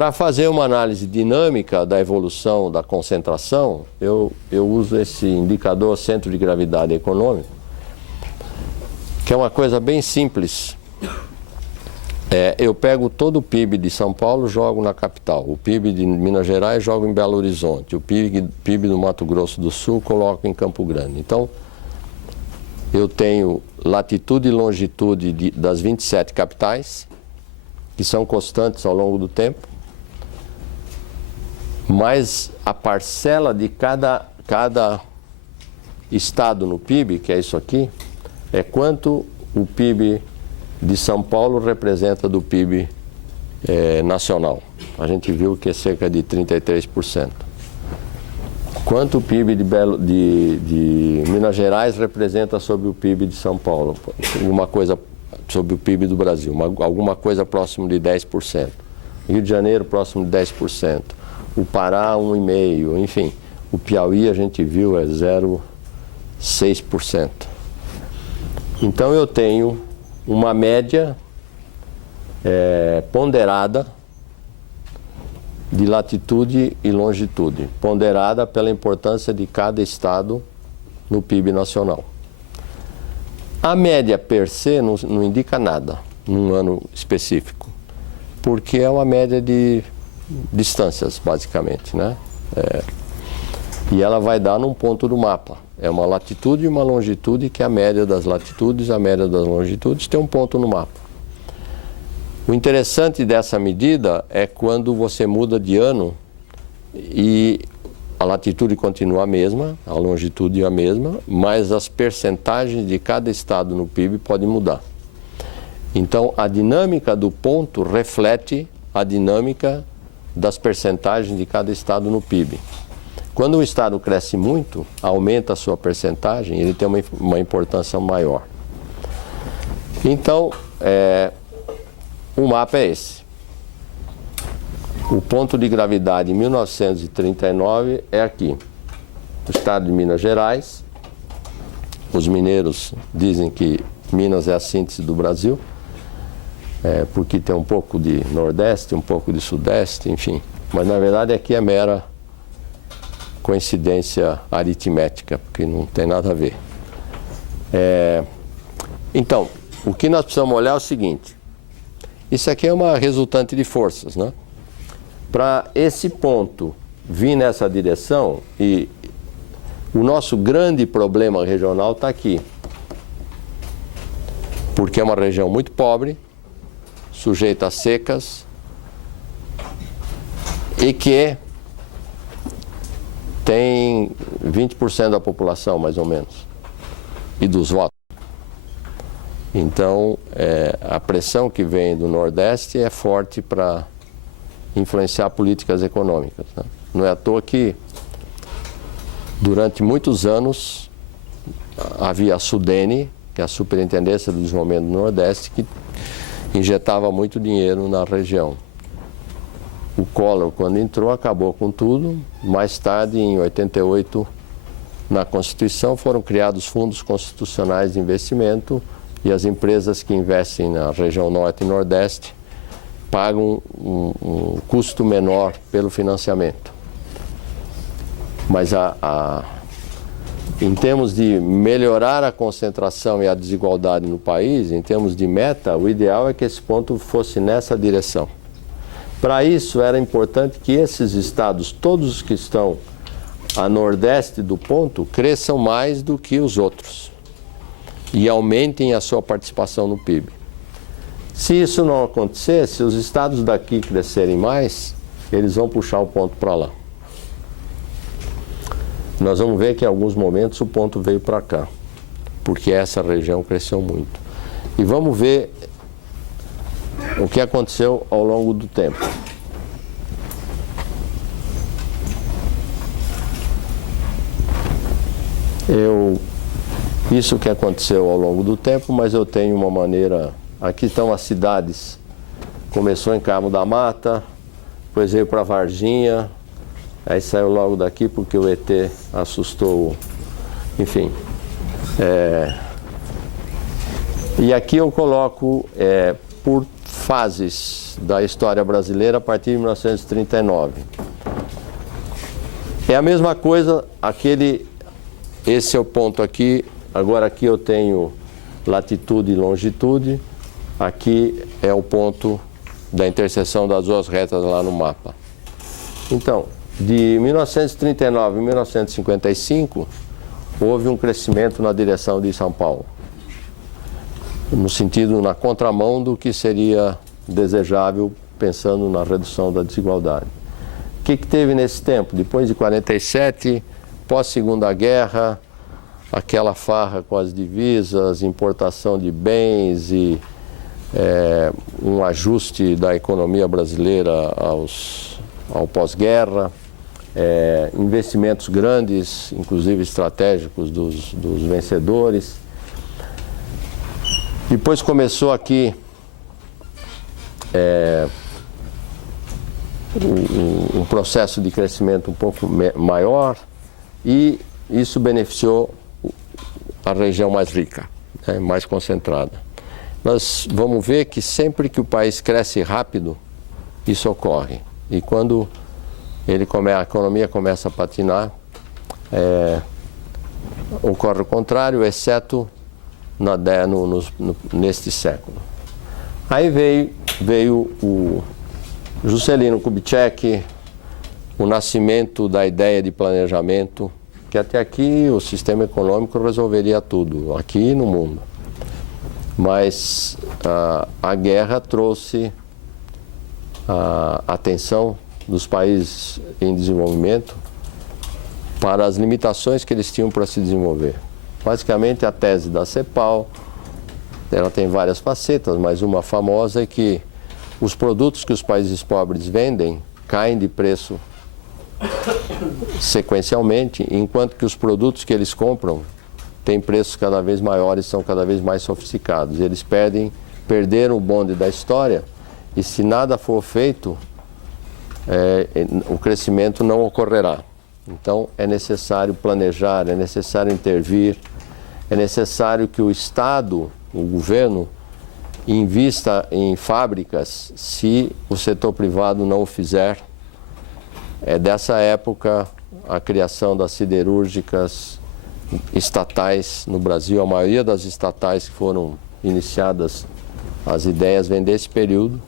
Para fazer uma análise dinâmica da evolução da concentração, eu uso esse indicador centro de gravidade econômico, que é uma coisa bem simples. Eu pego todo o PIB de São Paulo, jogo na capital. O PIB de Minas Gerais, jogo em Belo Horizonte. O PIB do Mato Grosso do Sul, coloco em Campo Grande. Então, eu tenho latitude e longitude das 27 capitais, que são constantes ao longo do tempo, mas a parcela de cada estado no PIB, que é isso aqui, é quanto o PIB de São Paulo representa do PIB nacional. A gente viu que é cerca de 33%. Quanto o PIB de Minas Gerais representa sobre o PIB de São Paulo? Alguma coisa sobre o PIB do Brasil, alguma coisa próximo de 10%. Rio de Janeiro, próximo de 10%. O Pará, 1,5%. Enfim, o Piauí, a gente viu, é 0,6%. Então, eu tenho uma média ponderada de latitude e longitude, ponderada pela importância de cada estado no PIB nacional. A média per se não indica nada num ano específico, porque é uma média de distâncias, basicamente, né? E ela vai dar num ponto do mapa. É uma latitude e uma longitude, que é a média das latitudes, a média das longitudes, tem um ponto no mapa. O interessante dessa medida é quando você muda de ano e a latitude continua a mesma, a longitude é a mesma, mas as percentagens de cada estado no PIB podem mudar. Então, a dinâmica do ponto reflete a dinâmica das percentagens de cada estado no PIB. Quando o estado cresce muito, aumenta a sua percentagem, ele tem uma importância maior. Então, o mapa é esse. O ponto de gravidade em 1939 é aqui, no estado de Minas Gerais. Os mineiros dizem que Minas é a síntese do Brasil, porque tem um pouco de Nordeste, um pouco de Sudeste, enfim. Mas, na verdade, aqui é mera coincidência aritmética, porque não tem nada a ver. Então, o que nós precisamos olhar é o seguinte. Isso aqui é uma resultante de forças, né? Para esse ponto vir nessa direção, e o nosso grande problema regional está aqui. Porque é uma região muito pobre, sujeita a secas, e que tem 20% da população, mais ou menos, e dos votos. Então, a pressão que vem do Nordeste é forte para influenciar políticas econômicas, né? Não é à toa que, durante muitos anos, havia a SUDENE, que é a Superintendência do Desenvolvimento do Nordeste, que injetava muito dinheiro na região. O Collor, quando entrou, acabou com tudo. Mais tarde, em 88, na Constituição, foram criados fundos constitucionais de investimento, e as empresas que investem na região Norte e Nordeste pagam um custo menor pelo financiamento. Mas em termos de melhorar a concentração e a desigualdade no país, em termos de meta, o ideal é que esse ponto fosse nessa direção. Para isso, era importante que esses estados, todos os que estão a nordeste do ponto, cresçam mais do que os outros e aumentem a sua participação no PIB. Se isso não acontecer, se os estados daqui crescerem mais, eles vão puxar o ponto para lá. Nós vamos ver que em alguns momentos o ponto veio para cá, porque essa região cresceu muito. E vamos ver o que aconteceu ao longo do tempo. Isso que aconteceu ao longo do tempo, mas eu tenho uma maneira... Aqui estão as cidades. Começou em Carmo da Mata, depois veio para Varginha, aí saiu logo daqui porque o ET assustou, enfim. E aqui eu coloco, por fases da história brasileira a partir de 1939. É a mesma coisa, esse é o ponto aqui, agora aqui eu tenho latitude e longitude, aqui é o ponto da interseção das duas retas lá no mapa. Então, de 1939 a 1955, houve um crescimento na direção de São Paulo, no sentido, na contramão do que seria desejável, pensando na redução da desigualdade. O que teve nesse tempo? Depois de 47, pós-Segunda Guerra, aquela farra com as divisas, importação de bens e um ajuste da economia brasileira ao pós-guerra, investimentos grandes, inclusive estratégicos dos vencedores. Depois começou aqui um processo de crescimento um pouco maior e isso beneficiou a região mais rica, mais concentrada. Nós vamos ver que sempre que o país cresce rápido, isso ocorre. E quando a economia começa a patinar, ocorre o contrário, exceto neste século. Aí veio o Juscelino Kubitschek, o nascimento da ideia de planejamento, que até aqui o sistema econômico resolveria tudo, aqui no mundo. Mas a guerra trouxe a atenção dos países em desenvolvimento para as limitações que eles tinham para se desenvolver. Basicamente, a tese da CEPAL, ela tem várias facetas, mas uma famosa é que os produtos que os países pobres vendem caem de preço sequencialmente, enquanto que os produtos que eles compram têm preços cada vez maiores, são cada vez mais sofisticados. Eles perderam o bonde da história e, se nada for feito, o crescimento não ocorrerá. Então, é necessário planejar, é necessário intervir, é necessário que o Estado, o governo, invista em fábricas se o setor privado não o fizer. É dessa época a criação das siderúrgicas estatais no Brasil. A maioria das estatais que foram iniciadas, as ideias vêm desse período.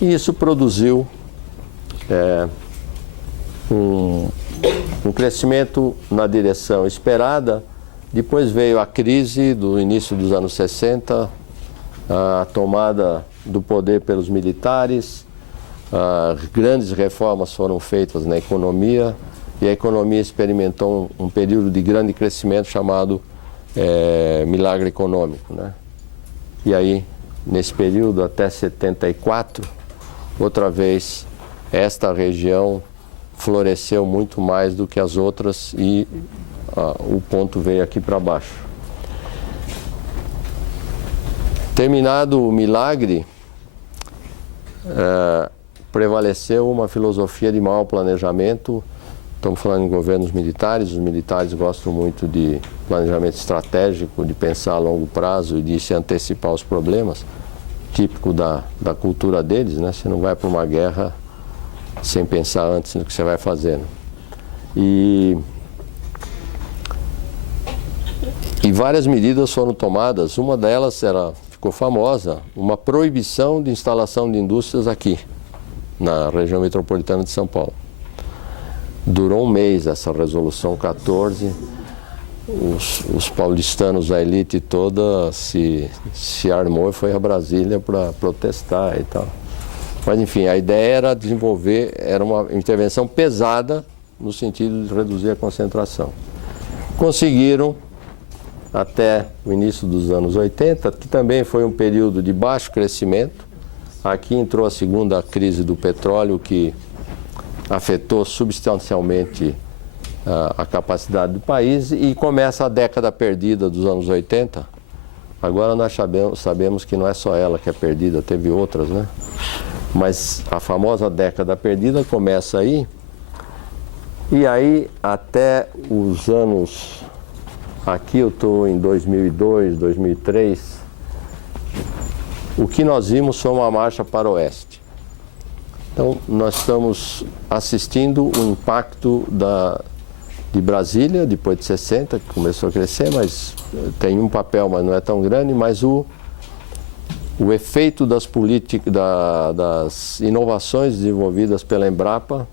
E isso produziu um crescimento na direção esperada. Depois veio a crise do início dos anos 60, a tomada do poder pelos militares, grandes reformas foram feitas na economia e a economia experimentou um período de grande crescimento chamado milagre econômico, né? E aí, nesse período até 74, outra vez, esta região floresceu muito mais do que as outras e o ponto veio aqui para baixo. Terminado o milagre, prevaleceu uma filosofia de mau planejamento. Estamos falando em governos militares, os militares gostam muito de planejamento estratégico, de pensar a longo prazo e de se antecipar aos problemas, típico da cultura deles, né? Você não vai para uma guerra sem pensar antes no que você vai fazer, né? E várias medidas foram tomadas. Uma delas ficou famosa, uma proibição de instalação de indústrias aqui, na região metropolitana de São Paulo. Durou um mês essa resolução 14, os paulistanos, a elite toda se armou e foi a Brasília para protestar e tal. Mas enfim, a ideia era era uma intervenção pesada no sentido de reduzir a concentração. Conseguiram até o início dos anos 80, que também foi um período de baixo crescimento. Aqui entrou a segunda crise do petróleo, que afetou substancialmente a capacidade do país, e começa a década perdida dos anos 80. Agora nós sabemos que não é só ela que é perdida, teve outras, né? Mas a famosa década perdida começa aí, e aí até os anos... Aqui eu estou em 2002, 2003, o que nós vimos foi uma marcha para o oeste. Então, nós estamos assistindo o impacto de Brasília, depois de 60, que começou a crescer, mas tem um papel, mas não é tão grande, mas o efeito das políticas, das inovações desenvolvidas pela Embrapa,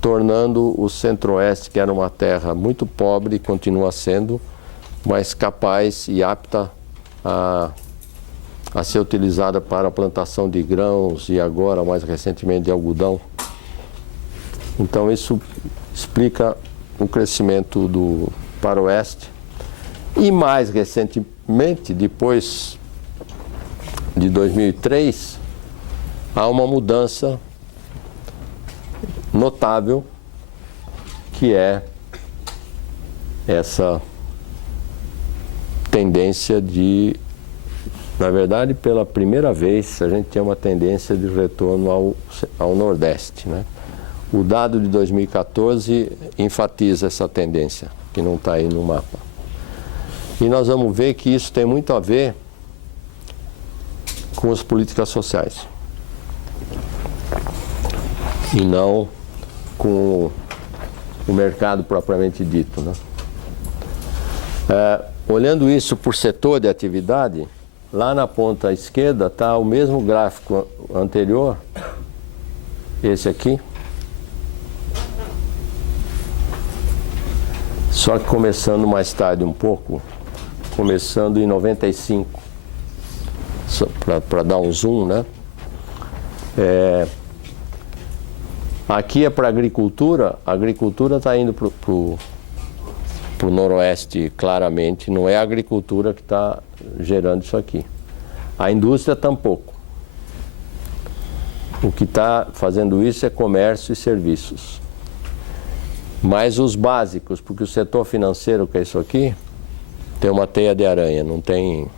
tornando o Centro-Oeste, que era uma terra muito pobre, continua sendo, mas capaz e apta a ser utilizada para a plantação de grãos e agora, mais recentemente, de algodão. Então, isso explica o crescimento do para o oeste. E mais recentemente, depois de 2003, há uma mudança notável, que é essa tendência de, na verdade, pela primeira vez, a gente tem uma tendência de retorno ao Nordeste, né? O dado de 2014 enfatiza essa tendência, que não está aí no mapa. E nós vamos ver que isso tem muito a ver com as políticas sociais. E não com o mercado propriamente dito, né? Olhando isso por setor de atividade, lá na ponta esquerda está o mesmo gráfico anterior, esse aqui, só que começando mais tarde um pouco, começando em 95, para dar um zoom, né? Aqui é para a agricultura está indo para o noroeste claramente, não é a agricultura que está gerando isso aqui. A indústria tampouco. O que está fazendo isso é comércio e serviços. Mas os básicos, porque o setor financeiro, que é isso aqui, tem uma teia de aranha, não tem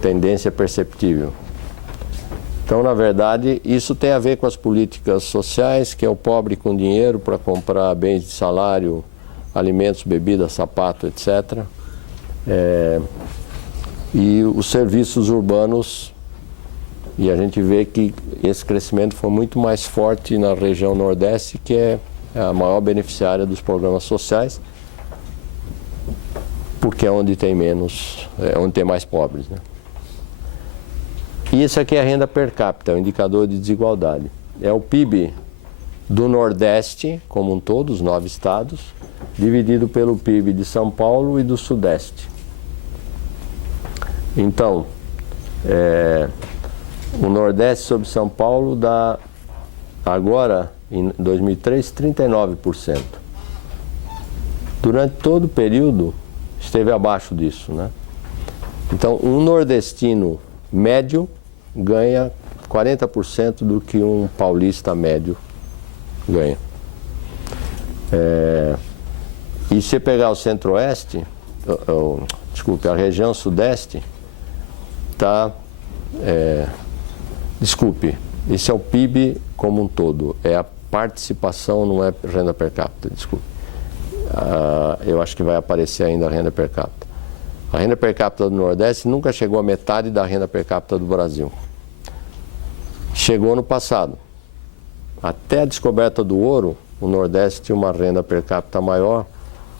tendência perceptível. Então, na verdade, isso tem a ver com as políticas sociais, que é o pobre com dinheiro para comprar bens de salário, alimentos, bebidas, sapato, etc. E os serviços urbanos, e a gente vê que esse crescimento foi muito mais forte na região Nordeste, que é a maior beneficiária dos programas sociais, porque é onde tem menos, onde tem mais pobres, né? E isso aqui é a renda per capita, é o indicador de desigualdade. É o PIB do Nordeste, como um todo, os 9 estados, dividido pelo PIB de São Paulo e do Sudeste. Então, o Nordeste sobre São Paulo dá, agora, em 2003, 39%. Durante todo o período, esteve abaixo disso, né? Então, um nordestino médio ganha 40% do que um paulista médio ganha. E se pegar o Centro-Oeste, desculpe, a região Sudeste, está... desculpe, esse é o PIB como um todo, é a participação, não é renda per capita, desculpe. Eu acho que vai aparecer ainda a renda per capita. A renda per capita do Nordeste nunca chegou a metade da renda per capita do Brasil. Chegou no passado. Até a descoberta do ouro, o Nordeste tinha uma renda per capita maior.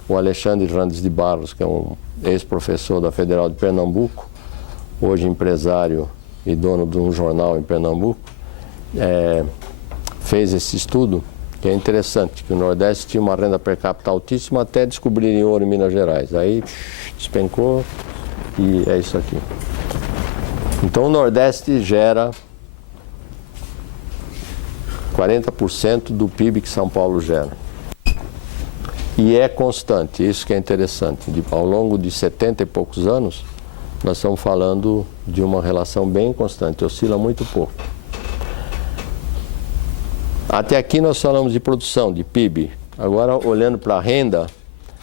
O Alexandre Randes de Barros, que é um ex-professor da Federal de Pernambuco, hoje empresário e dono de um jornal em Pernambuco, fez esse estudo, que é interessante, que o Nordeste tinha uma renda per capita altíssima até descobrirem ouro em Minas Gerais. Aí despencou e é isso aqui. Então o Nordeste gera 40% do PIB que São Paulo gera. E é constante, isso que é interessante. Ao longo de 70 e poucos anos, nós estamos falando de uma relação bem constante, oscila muito pouco. Até aqui nós falamos de produção, de PIB. Agora, olhando para a renda,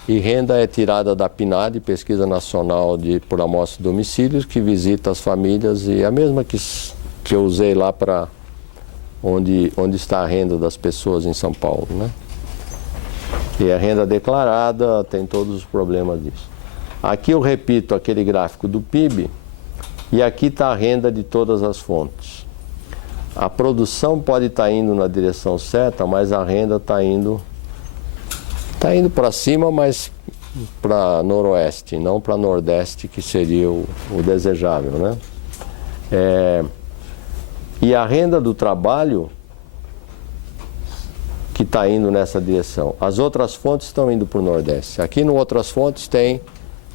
e renda é tirada da PNAD, Pesquisa Nacional por Amostra de Domicílios, que visita as famílias, e é a mesma que eu usei lá para onde está a renda das pessoas em São Paulo, né? E a renda declarada tem todos os problemas disso. Aqui eu repito aquele gráfico do PIB, E aqui está a renda de todas as fontes. A produção pode estar indo na direção certa, mas a renda está indo para cima, mas para noroeste, não para nordeste, que seria o desejável, né? E a renda do trabalho que está indo nessa direção. As outras fontes estão indo para o nordeste. Aqui no outras fontes tem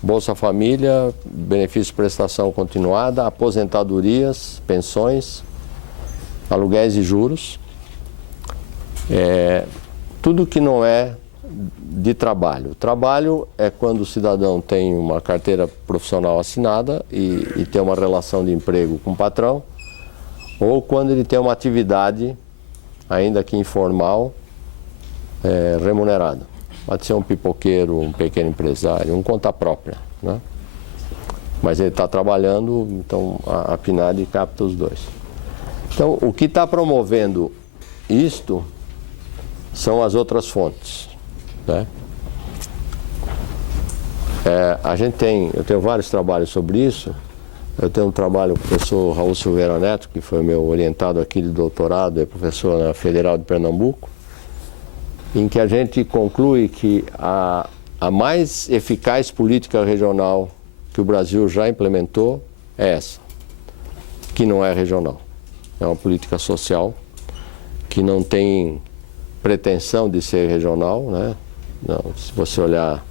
Bolsa Família, benefício de prestação continuada, aposentadorias, pensões, aluguéis e juros, tudo que não é de trabalho. Trabalho é quando o cidadão tem uma carteira profissional assinada e tem uma relação de emprego com o patrão, ou quando ele tem uma atividade, ainda que informal, remunerada. Pode ser um pipoqueiro, um pequeno empresário, um conta própria, né? Mas ele está trabalhando, então a PNAD capta os dois. Então, o que está promovendo isto são as outras fontes, né? Eu tenho vários trabalhos sobre isso. Eu tenho um trabalho com o professor Raul Silveira Neto, que foi meu orientado aqui de doutorado, é professor na Federal de Pernambuco, em que a gente conclui que a mais eficaz política regional que o Brasil já implementou é essa, que não é regional. É uma política social que não tem pretensão de ser regional, né? Não, se você olhar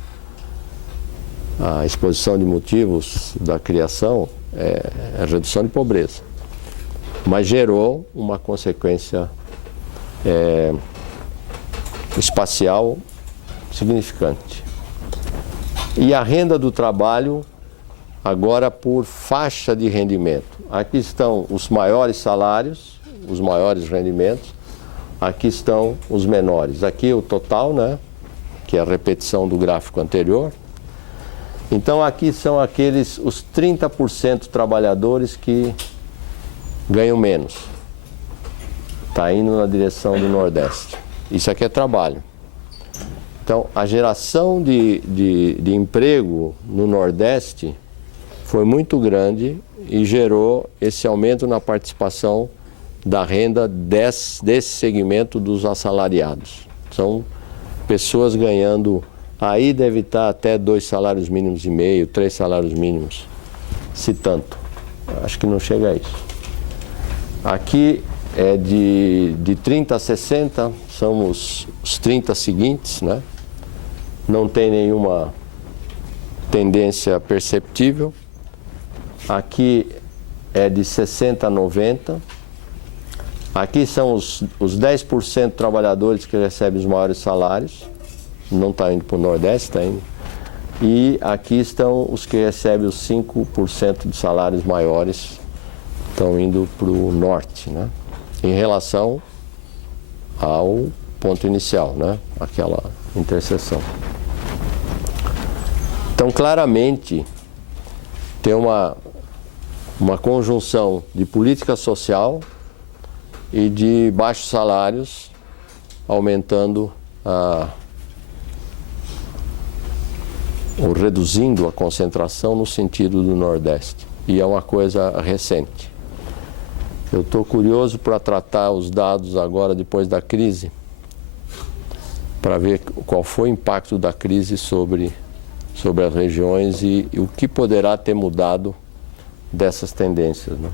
a exposição de motivos da criação, é a redução de pobreza. Mas gerou uma consequência espacial significante. E a renda do trabalho, agora por faixa de rendimento. Aqui estão os maiores salários, os maiores rendimentos, aqui estão os menores. Aqui o total, né, que é a repetição do gráfico anterior. Então aqui são os 30% trabalhadores que ganham menos. Está indo na direção do Nordeste. Isso aqui é trabalho. Então, a geração de emprego no Nordeste foi muito grande e gerou esse aumento na participação da renda desse segmento dos assalariados. São pessoas ganhando, aí deve estar até 2 salários mínimos e meio, 3 salários mínimos, se tanto. Acho que não chega a isso. Aqui é de 30 a 60, são os 30 seguintes, né? Não tem nenhuma tendência perceptível. Aqui é de 60 a 90. Aqui são os 10% trabalhadores que recebem os maiores salários. Não está indo para o Nordeste, está indo. E aqui estão os que recebem os 5% de salários maiores, estão indo para o Norte, né? Em relação ao ponto inicial, né? Aquela interseção. Então, claramente, tem uma conjunção de política social e de baixos salários aumentando ou reduzindo a concentração no sentido do Nordeste. E é uma coisa recente. Eu estou curioso para tratar os dados agora, depois da crise, para ver qual foi o impacto da crise sobre as regiões e o que poderá ter mudado dessas tendências, né?